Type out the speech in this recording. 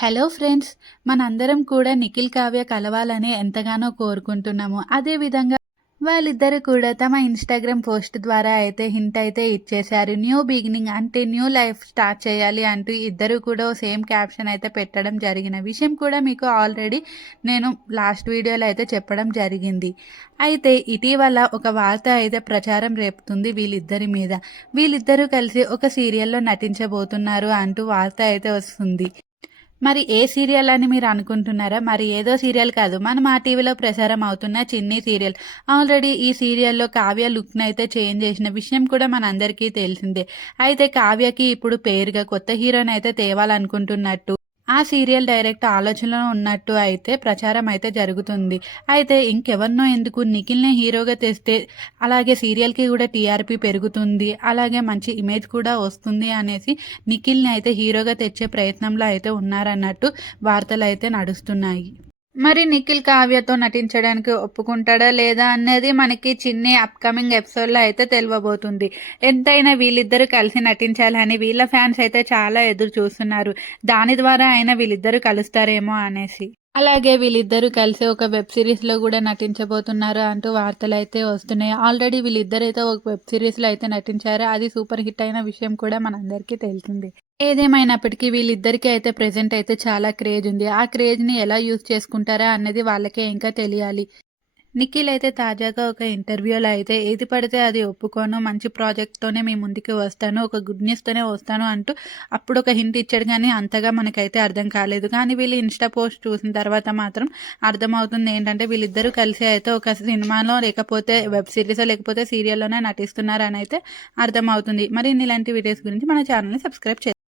Hello friends! మనందరం కూడా నిఖిల్, కావ్య కలవాలని ఎంతగానో కోరుకుంటున్నాము. అదేవిధంగా వాళ్ళిద్దరూ కూడా తమ ఇన్‌స్టాగ్రామ్ పోస్ట్ ద్వారా అయితే హింట్ అయితే ఇచ్చేశారు. న్యూ బిగినింగ్ అంటే న్యూ లైఫ్ స్టార్ట్ చేయాలి అంటూ ఇద్దరు కూడా సేమ్ క్యాప్షన్ అయితే పెట్టడం జరిగిన విషయం కూడా మీకు ఆల్రెడీ నేను లాస్ట్ వీడియోలో అయితే చెప్పడం జరిగింది. అయితే ఇటీవల ఒక వార్త అయితే ప్రచారం రేపుతుంది వీళ్ళిద్దరి మీద. వీళ్ళిద్దరూ కలిసి ఒక సీరియల్‌లో నటించబోతున్నారు అంటూ వార్త అయితే వస్తుంది. మరి ఏ సీరియల్ అని మీరు అనుకుంటున్నారా? మరి ఏదో సీరియల్ కాదు. మన మా టీవీలో ప్రసారం అవుతున్న 'చిన్ని' సీరియల్. ఆల్రెడీ ఈ సీరియల్‌లో కావ్య లుక్‌నయితే చేంజ్ చేసిన విషయం కూడా మనందరికీ తెలిసిందే. అయితే కావ్యకి ఇప్పుడు పేరుగా కొత్త హీరో‌నయితే తేవాలనుకుంటున్నట్టు ఆ సీరియల్ డైరెక్ట్ ఆలోచనలో ఉన్నట్టు అయితే ప్రచారం అయితే జరుగుతుంది. అయితే ఇంకెవరినో ఎందుకు నిఖిల్‌నే హీరోగా తెస్తే అలాగే సీరియల్‌కి కూడా టీఆర్‌పీ పెరుగుతుంది. అలాగే మంచి ఇమేజ్ కూడా వస్తుంది అనేసి నిఖిల్‌ని అయితే హీరోగా తెచ్చే ప్రయత్నంలో అయితే ఉన్నారన్నట్టు వార్తలైతే నడుస్తున్నాయి. మరి నిఖిల్ కావ్యతో నటించడానికి ఒప్పుకుంటాడా లేదా అనేది మనకి చిన్ని అప్కమింగ్ ఎపిసోడ్‌లో అయితే తెలవబోతుంది. ఎంతైనా వీళ్ళిద్దరూ కలిసి నటించాలని వీళ్ళ ఫ్యాన్స్ అయితే చాలా ఎదురు చూస్తున్నారు. దాని ద్వారా అయినా వీళ్ళిద్దరూ కలుస్తారేమో అనేసి. అలాగే వీళ్ళిద్దరూ కలిసి ఒక వెబ్ సిరీస్‌లో కూడా నటించబోతున్నారు అంటూ వార్తలైతే వస్తున్నాయి. ఆల్రెడీ వీళ్ళిద్దరైతే ఒక వెబ్ సిరీస్‌లో అయితే నటించారు. అది సూపర్ హిట్ అయిన విషయం కూడా మనందరికీ తెలిసిందే. ఏదేమైనప్పటికీ వీళ్ళిద్దరికీ అయితే ప్రెజెంట్ అయితే చాలా క్రేజ్ ఉంది. ఆ క్రేజ్‌ని ఎలా యూజ్ చేసుకుంటారా అన్నది వాళ్ళకే ఇంకా తెలియాలి. నిఖిల్ అయితే తాజాగా ఒక ఇంటర్వ్యూలో అయితే ఏది పడితే అది ఒప్పుకోను, మంచి ప్రాజెక్ట్‌తోనే మీ ముందుకి వస్తాను, ఒక గుడ్ న్యూస్‌తోనే వస్తాను అంటూ అప్పుడు ఒక హింట్ ఇచ్చాడు కానీ అంతగా మనకైతే అర్థం కాలేదు. కానీ వీళ్ళు ఇన్‌స్టా పోస్ట్ చూసిన తర్వాత మాత్రం అర్థమవుతుంది ఏంటంటే వీళ్ళిద్దరూ కలిసి అయితే ఒక సినిమాలో లేకపోతే వెబ్ సిరీసో లేకపోతే సీరియల్‌లోనే నటిస్తున్నారని అయితే అర్థమవుతుంది. మరిన్ని ఇలాంటి వీడియోస్ గురించి మన ఛానల్‌ని సబ్స్క్రైబ్